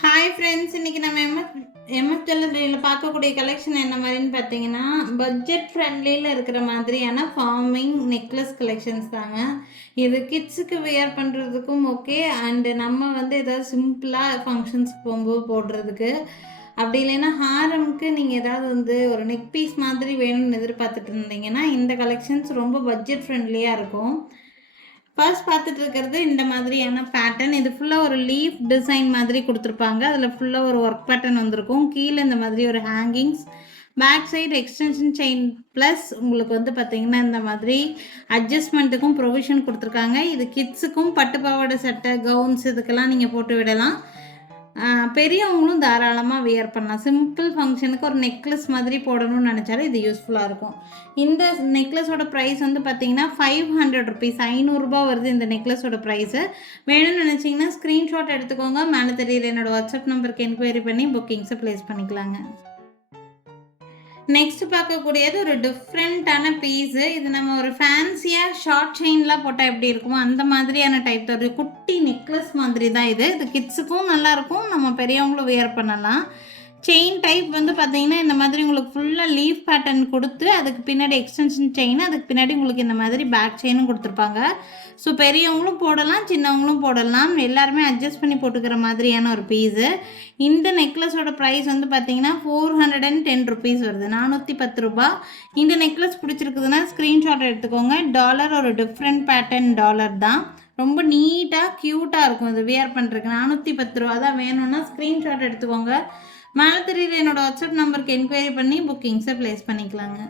Hi friends, இன்றைக்கி நம்ம MF ஜுவல்லரியில் பார்க்கக்கூடிய கலெக்ஷன் என்ன மாதிரின்னு பார்த்தீங்கன்னா, பட்ஜெட் ஃப்ரெண்ட்லியில் இருக்கிற மாதிரியான ஃபார்மிங் நெக்லஸ் கலெக்ஷன்ஸ் தாங்க. இது கிட்ஸுக்கு வியர் பண்ணுறதுக்கும் ஓகே, அண்டு நம்ம வந்து ஏதாவது சிம்பிளாக ஃபங்க்ஷன்ஸ்க்கு போகும்போது போடுறதுக்கு, அப்படி இல்லைன்னா ஹாரமுக்கு நீங்கள் ஏதாவது வந்து ஒரு நெக் பீஸ் மாதிரி வேணும்னு எதிர்பார்த்துட்டு இருந்தீங்கன்னா இந்த கலெக்ஷன்ஸ் ரொம்ப பட்ஜெட் ஃப்ரெண்ட்லியாக இருக்கும். ஃபர்ஸ்ட் பார்த்துட்டு இருக்கிறது இந்த மாதிரியான பேட்டர்ன். இது ஃபுல்லாக ஒரு லீஃப் டிசைன் மாதிரி கொடுத்துருப்பாங்க. அதில் ஃபுல்லாக ஒரு ஒர்க் பேட்டர்ன் வந்திருக்கும். கீழே இந்த மாதிரி ஒரு hangings, back side extension chain plus உங்களுக்கு வந்து பார்த்திங்கன்னா இந்த மாதிரி அட்ஜஸ்ட்மெண்ட்டுக்கும் ப்ரொவிஷன் கொடுத்துருக்காங்க. இது கிட்ஸுக்கும் பட்டு பாவாடை சட்டை, கவுன்ஸ் இதுக்கெல்லாம் நீங்கள் போட்டு விடலாம். பெரியவங்களும் தாராளமாக வியர் பண்ணலாம். சிம்பிள் ஃபங்க்ஷனுக்கு ஒரு நெக்லஸ் மாதிரி போடணும்னு நினச்சாலும் இது யூஸ்ஃபுல்லாக இருக்கும். இந்த நெக்லஸோட ப்ரைஸ் வந்து பார்த்திங்கன்னா 500 ருபீஸ், 500 வருது இந்த நெக்லஸோட ப்ரைஸு. வேணும்னு நினச்சிங்கன்னா ஸ்க்ரீன்ஷாட் எடுத்துக்கோங்க. மேலே தெரியுற என்னோடய வாட்ஸ்அப் நம்பருக்கு என்கொயரி பண்ணி புக்கிங்ஸை ப்ளேஸ் பண்ணிக்கலாங்க. நெக்ஸ்ட் பார்க்கக்கூடியது ஒரு டிஃப்ரெண்ட்டான பீஸு. இது நம்ம ஒரு ஃபேன்சியாக ஷார்ட் செயின்லாம் போட்டால் எப்படி இருக்குமோ அந்த மாதிரியான டைப் ஒரு குட்டி நெக்லஸ் மாதிரி தான் இது. இது கிட்ஸுக்கும் நல்லாயிருக்கும், நம்ம பெரியவங்களும் வியர் பண்ணலாம். செயின் டைப் வந்து பார்த்தீங்கன்னா இந்த மாதிரி உங்களுக்கு ஃபுல்லாக லீஃப் பேட்டர்ன் கொடுத்து அதுக்கு பின்னாடி எக்ஸ்டென்ஷன் செயின், அதுக்கு பின்னாடி உங்களுக்கு இந்த மாதிரி பேக் செயினும் கொடுத்துருப்பாங்க. ஸோ பெரியவங்களும் போடலாம், சின்னவங்களும் போடலாம், எல்லாருமே அட்ஜஸ்ட் பண்ணி போட்டுக்கிற மாதிரியான ஒரு பீஸு. இந்த நெக்லஸோட ப்ரைஸ் வந்து பார்த்தீங்கன்னா 410 ருபீஸ் வருது, 410 ரூபா. இந்த நெக்லஸ் பிடிச்சிருக்குதுன்னா ஸ்க்ரீன்ஷாட் எடுத்துக்கோங்க. டாலர் ஒரு டிஃப்ரெண்ட் பேட்டர்ன் டாலர் தான், ரொம்ப நீட்டாக க்யூட்டாக இருக்கும். இது வியர் பண்ணுறதுக்கு 410 ரூபா தான். வேணும்னா ஸ்க்ரீன்ஷாட் எடுத்துக்கோங்க. மேலே தெரியுற என்னோட வாட்ஸ்அப் நம்பருக்கு என்கொயரி பண்ணி புக்கிங்ஸை ப்ளேஸ் பண்ணிக்கலாங்க.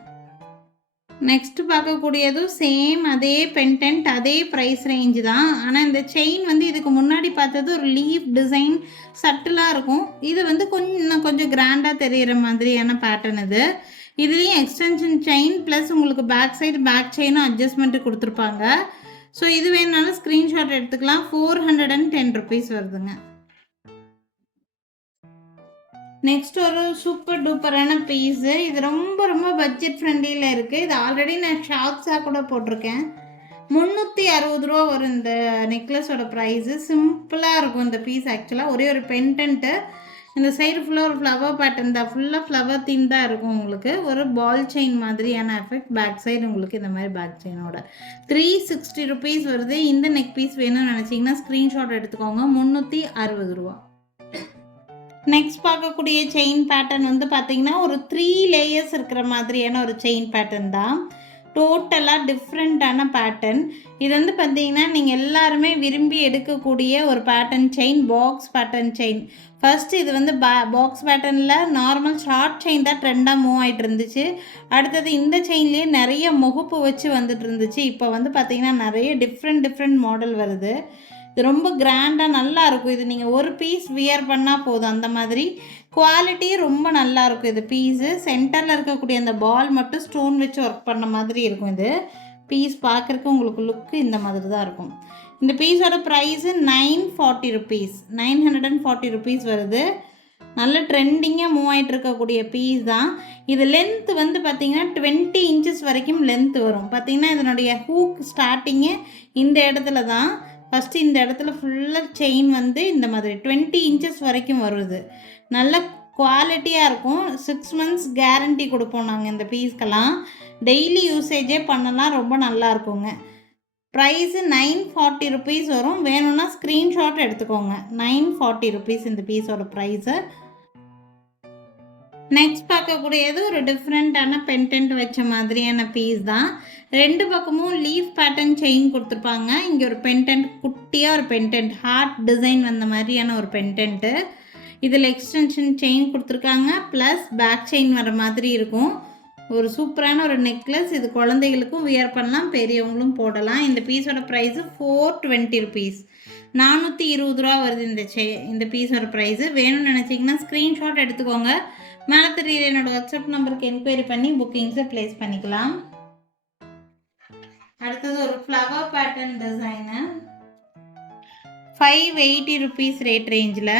நெக்ஸ்ட் பார்க்கக்கூடியதும் சேம் அதே பென்டென்ட், அதே ப்ரைஸ் ரேஞ்சு தான். ஆனால் இந்த செயின் வந்து இதுக்கு முன்னாடி பார்த்தது ஒரு லீஃப் டிசைன் சட்டிலாக இருக்கும். இது வந்து கொஞ்சம் கிராண்டாக தெரிகிற மாதிரியான பேட்டர்ன் இது. இதுலேயும் எக்ஸ்டென்ஷன் செயின் ப்ளஸ் உங்களுக்கு பேக் சைடு பேக் செயினும் அட்ஜஸ்ட்மெண்ட்டு கொடுத்துருப்பாங்க. ஸோ இது வேணுனாலும் ஸ்க்ரீன்ஷாட் எடுத்துக்கலாம். 410 ருபீஸ் வருதுங்க. நெக்ஸ்ட் ஒரு சூப்பர் டூப்பரான பீஸு. இது ரொம்ப ரொம்ப பட்ஜெட் ஃப்ரெண்ட்லியில் இருக்குது. இது ஆல்ரெடி நான் ஷார்ட்ஸாக கூட போட்டிருக்கேன். 360 ரூபா வரும் இந்த நெக்லஸோட ப்ரைஸு. சிம்பிளாக இருக்கும் இந்த பீஸ். ஆக்சுவலாக ஒரே ஒரு பென்டென்ட்டு, இந்த சைடு ஃபுல்லாக ஒரு ஃப்ளவர் பேட்டர்ன் தான், ஃபுல்லாக ஃப்ளவர் தீம் தான் இருக்கும். உங்களுக்கு ஒரு பால் செயின் மாதிரியான எஃபெக்ட். பேக் சைடு உங்களுக்கு இந்த மாதிரி பேக் செயினோட 360 ருபீஸ் வருது. இந்த நெக் பீஸ் வேணும்னு நினச்சிங்கன்னா ஸ்க்ரீன்ஷாட் எடுத்துக்கோங்க. 360 ரூபா. நெக்ஸ்ட் பார்க்கக்கூடிய செயின் பேட்டர்ன் வந்து பார்த்திங்கன்னா ஒரு 3 லேயர்ஸ் இருக்கிற மாதிரியான ஒரு செயின் பேட்டர்ன் தான். டோட்டலாக டிஃப்ரெண்ட்டான பேட்டர்ன். இது வந்து பார்த்திங்கன்னா நீங்கள் எல்லாருமே விரும்பி எடுக்கக்கூடிய ஒரு pattern chain, box pattern chain. First இது வந்து பாக்ஸ் பேட்டர்னில் நார்மல் ஷார்ட் செயின் தான் ட்ரெண்டாக மூவ் ஆகிட்டு இருந்துச்சு. அடுத்தது இந்த செயின்லேயே நிறைய முகப்பு வச்சு வந்துட்டு இருந்துச்சு. இப்போ வந்து பார்த்திங்கன்னா நிறைய டிஃப்ரெண்ட் மாடல் வருது. இது ரொம்ப கிராண்டாக நல்லா இருக்கும். இது நீங்கள் ஒரு பீஸ் வியர் பண்ணால் போதும். அந்த மாதிரி குவாலிட்டி ரொம்ப நல்லா இருக்கும். இது பீஸு சென்டரில் இருக்கக்கூடிய அந்த பால் மட்டும் ஸ்டோன் வச்சு ஒர்க் பண்ண மாதிரி இருக்கும். இது பீஸ் பார்க்குறக்கு உங்களுக்கு லுக்கு இந்த மாதிரி தான் இருக்கும். இந்த பீஸோட ப்ரைஸு 940 ருபீஸ், 940 ருபீஸ் வருது. நல்ல ட்ரெண்டிங்காக மூவ் ஆகிட்டு இருக்கக்கூடிய பீஸ் தான். இது லென்த்து வந்து பார்த்திங்கன்னா 20 இன்ச்சஸ் வரைக்கும் லென்த்து வரும். பார்த்திங்கன்னா இதனுடைய ஹூக் ஸ்டார்டிங்கு இந்த இடத்துல தான். ஃபஸ்ட்டு இந்த இடத்துல ஃபுல்லாக செயின் வந்து இந்த மாதிரி 20 இன்ச்சஸ் வரைக்கும் வருது. நல்ல குவாலிட்டியாக இருக்கும். 6 மந்த்ஸ் கேரண்டி கொடுப்போம் நாங்கள் இந்த பீஸ்க்கெல்லாம். டெய்லி யூசேஜே பண்ணலாம், ரொம்ப நல்லா இருக்குங்க. ப்ரைஸு 940 ருபீஸ் வரும். வேணும்னா ஸ்க்ரீன்ஷாட் எடுத்துக்கோங்க. 940 ருபீஸ் இந்த பீஸோட ப்ரைஸு. நெக்ஸ்ட் பார்க்கக்கூடியது ஒரு டிஃப்ரெண்ட்டான பென்டென்ட் வச்ச மாதிரியான பீஸ் தான். 2 பக்கமும் லீஃப் பேட்டர்ன் செயின் கொடுத்துருப்பாங்க. இங்கே ஒரு பென்டென்ட், குட்டியாக ஒரு பென்டென்ட், ஹார்ட் டிசைன் வந்த மாதிரியான ஒரு பென்டென்ட்டு. இதில் எக்ஸ்டென்ஷன் செயின் கொடுத்துருக்காங்க, ப்ளஸ் பேக் செயின் வர மாதிரி இருக்கும். ஒரு சூப்பரான ஒரு நெக்லஸ். இது குழந்தைகளுக்கும் வியர் பண்ணலாம், பெரியவங்களும் போடலாம். இந்த பீஸோட ப்ரைஸு 420 ருபீஸ், 420 ரூபா வருது இந்த பீஸோட ப்ரைஸு. வேணும்னு நினச்சிங்கன்னா ஸ்க்ரீன்ஷாட் எடுத்துக்கோங்க. மேலே தெரியுற என்னோட வாட்ஸ்அப் நம்பருக்கு என்கொயரி பண்ணி புக்கிங்ஸை ப்ளேஸ் பண்ணிக்கலாம். அடுத்தது ஒரு flower pattern design, 580 rupees rate ரேஞ்சில்.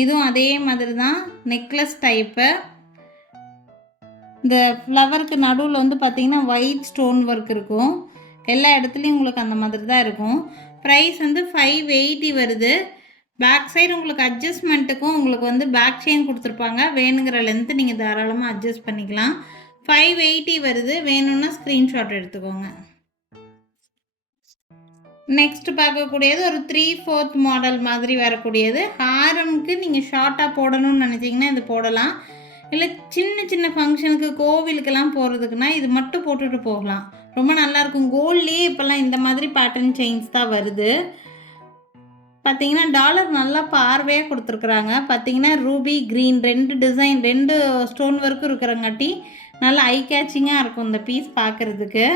இதுவும் அதே மாதிரி தான், நெக்லஸ் டைப்பு. இந்த ஃப்ளவருக்கு நடுவில் வந்து பார்த்திங்கன்னா ஒயிட் ஸ்டோன் ஒர்க் இருக்கும். எல்லா இடத்துலையும் உங்களுக்கு அந்த மாதிரி தான் இருக்கும். ப்ரைஸ் வந்து 580 வருது. பேக் சைடு உங்களுக்கு அட்ஜஸ்ட்மெண்ட்டுக்கும் உங்களுக்கு வந்து பேக் செயின் கொடுத்துருப்பாங்க. வேணுங்கிற லென்த்து நீங்கள் தாராளமாக அட்ஜஸ்ட் பண்ணிக்கலாம். 580 வருது. வேணும்னா ஸ்க்ரீன்ஷாட் எடுத்துக்கோங்க. நெக்ஸ்ட் பார்க்கக்கூடியது ஒரு 3/4 மாடல் மாதிரி வரக்கூடியது. ஹாரம்க்கு நீங்கள் ஷார்ட்டாக போடணும்னு நினச்சிங்கன்னா இது போடலாம். இல்லை சின்ன சின்ன ஃபங்க்ஷனுக்கு கோவிலுக்கெல்லாம் போகிறதுக்குன்னா இது மட்டும் போட்டுட்டு போகலாம். ரொம்ப நல்லாயிருக்கும். கோல்ட்லேயே இப்போல்லாம் இந்த மாதிரி பேட்டர்ன் செயின்ஸ் தான் வருது. பார்த்தீங்கன்னா டாலர் நல்லா பார்வையாக கொடுத்துருக்குறாங்க. பார்த்தீங்கன்னா ரூபி க்ரீன் 2 டிசைன் 2 ஸ்டோன் ஒர்க்கும் இருக்கிறங்காட்டி நல்லா ஐ கேச்சிங்காக இருக்கும் இந்த பீஸ் பார்க்குறதுக்கு.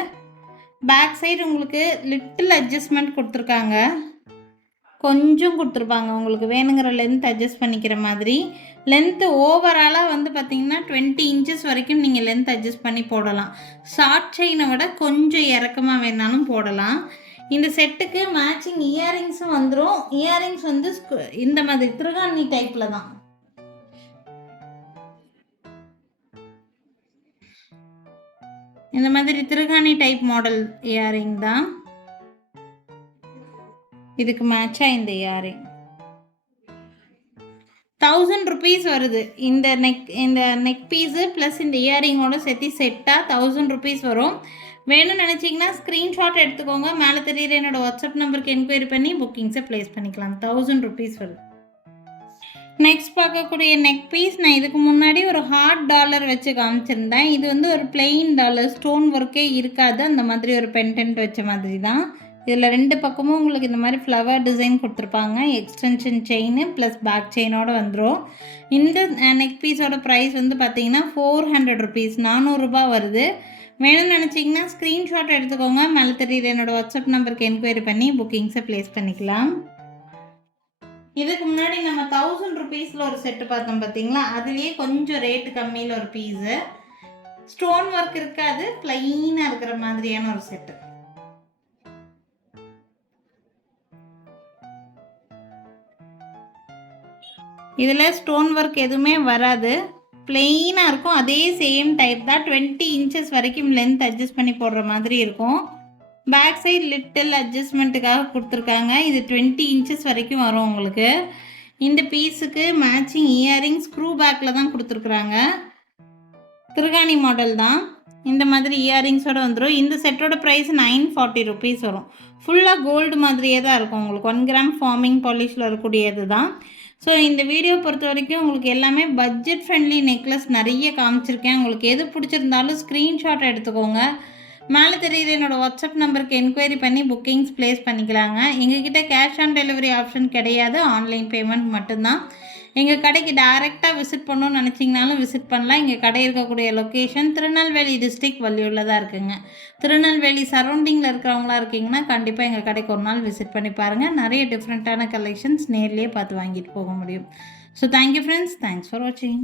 பேக் சைடு உங்களுக்கு லிட்டில் அட்ஜஸ்ட்மெண்ட் கொடுத்துருக்காங்க. கொஞ்சம் கொடுத்துருப்பாங்க உங்களுக்கு வேணுங்கிற லென்த் அட்ஜஸ்ட் பண்ணிக்கிற மாதிரி. லென்த்து ஓவராலாக வந்து பார்த்திங்கன்னா 20 இன்ச்சஸ் வரைக்கும் நீங்கள் லென்த் அட்ஜஸ்ட் பண்ணி போடலாம். ஷார்ட் செயினை விட கொஞ்சம் இறக்கமாக வேணாலும் போடலாம். இந்த செட்டுக்கு மேட்சிங் இயரிங்ஸும் வந்துடும். இயரிங்ஸ் வந்து இந்த மாதிரி திருகாணி டைப்பில் தான். இந்த மாதிரி திருகாணி டைப் மாடல் இயரிங் தான். இதுக்கு மேட்சாக இந்த இயரிங் 1000 rupees வருது. இந்த நெக் பீஸு ப்ளஸ் இந்த இயரிங்கோட சேர்த்து செட்டாக 1000 rupees வரும். வேணும்னு நினச்சிங்கன்னா ஸ்க்ரீன்ஷாட் எடுத்துக்கோங்க. மேலே தெரியுற என்னோடய வாட்ஸ்அப் நம்பருக்கு என்கொயரி பண்ணி புக்கிங்ஸை ப்ளேஸ் பண்ணிக்கலாம். 1000 rupees வருது. நெக்ஸ்ட் பார்க்கக்கூடிய நெக் பீஸ் நான் இதுக்கு முன்னாடி ஒரு ஹார்ட் டாலர் வச்சு காமிச்சிருந்தேன். இது வந்து ஒரு பிளெயின் டாலர், ஸ்டோன் ஒர்க்கே இருக்காது. அந்த மாதிரி ஒரு பென்டென்ட் வச்ச மாதிரி தான். இதில் 2 பக்கமும் உங்களுக்கு இந்த மாதிரி ஃப்ளவர் டிசைன் கொடுத்துருப்பாங்க. எக்ஸ்டென்ஷன் செயின் ப்ளஸ் பேக் செயினோடு வந்துடும். இந்த நெக் பீஸோட ப்ரைஸ் வந்து பார்த்திங்கன்னா 400 rupees, 400 ரூபா வருது. வேணும்னு நினச்சிங்கன்னா ஸ்க்ரீன்ஷாட் எடுத்துக்கோங்க. மேலே தெரியுற என்னோடய வாட்ஸ்அப் நம்பருக்கு என்கொயரி பண்ணி புக்கிங்ஸை ப்ளேஸ் பண்ணிக்கலாம். இதுக்கு முன்னாடி நம்ம 1000 rupeesல ஒரு செட்டு பார்த்தோம் பார்த்தீங்களா, அதுலேயே கொஞ்சம் ரேட்டு கம்மியில் ஒரு பீஸு, ஸ்டோன் ஒர்க் இருக்காது, பிளைனாக இருக்கிற மாதிரியான ஒரு செட்டு. இதில் ஸ்டோன் ஒர்க் எதுவுமே வராது, பிளெயினாக இருக்கும். அதே சேம் டைப் தான். 20 இன்ச்சஸ் வரைக்கும் லென்த் அட்ஜஸ்ட் பண்ணி போடுற மாதிரி இருக்கும். பேக் சைடு லிட்டில் அட்ஜஸ்ட்மெண்ட்டுக்காக கொடுத்துருக்காங்க. இது 20 இன்ச்சஸ் வரைக்கும் வரும் உங்களுக்கு. இந்த பீஸுக்கு மேட்சிங் இயரிங் ஸ்க்ரூ பேக்கில் தான் கொடுத்துருக்குறாங்க. திருகாணி மாடல் தான். இந்த மாதிரி இயரிங்ஸோடு வந்துடும். இந்த செட்டோட ப்ரைஸ் 940 rupees வரும். ஃபுல்லாக கோல்டு மாதிரியே தான் இருக்கும் உங்களுக்கு. 1 கிராம் ஃபார்மிங் பாலிஷில் இருக்கக்கூடியது தான். ஸோ இந்த வீடியோ பொறுத்த வரைக்கும் உங்களுக்கு எல்லாமே பட்ஜெட் ஃப்ரெண்ட்லி நெக்லஸ் நிறைய காமிச்சிருக்கேன். உங்களுக்கு எது பிடிச்சிருந்தாலும் ஸ்க்ரீன்ஷாட் எடுத்துக்கோங்க. மேலே தெரியுற என்னோடய வாட்ஸ்அப் நம்பருக்கு என்கொயரி பண்ணி புக்கிங்ஸ் ப்ளேஸ் பண்ணிக்கலாங்க. எங்ககிட்ட கேஷ் ஆன் டெலிவரி ஆப்ஷன் கிடையாது, ஆன்லைன் பேமெண்ட் மட்டும்தான். எங்கள் கடைக்கு டைரெக்டாக விசிட் பண்ணணும்னு நினச்சிங்கனாலும் விசிட் பண்ணலாம். எங்கள் கடை இருக்கக்கூடிய லொக்கேஷன் திருநெல்வேலி டிஸ்ட்ரிக்ட் வள்ளியூரில் தான் இருக்குங்க. திருநெல்வேலி சரௌண்டிங்கில் இருக்கிறவங்களா இருக்கீங்கன்னா கண்டிப்பாக எங்கள் கடைக்கு ஒரு நாள் விசிட் பண்ணி பாருங்கள். நிறைய டிஃப்ரெண்ட்டான கலெக்ஷன்ஸ் நேர்லேயே பார்த்து வாங்கிட்டு போக முடியும். So thank you friends, thanks for வாட்சிங்.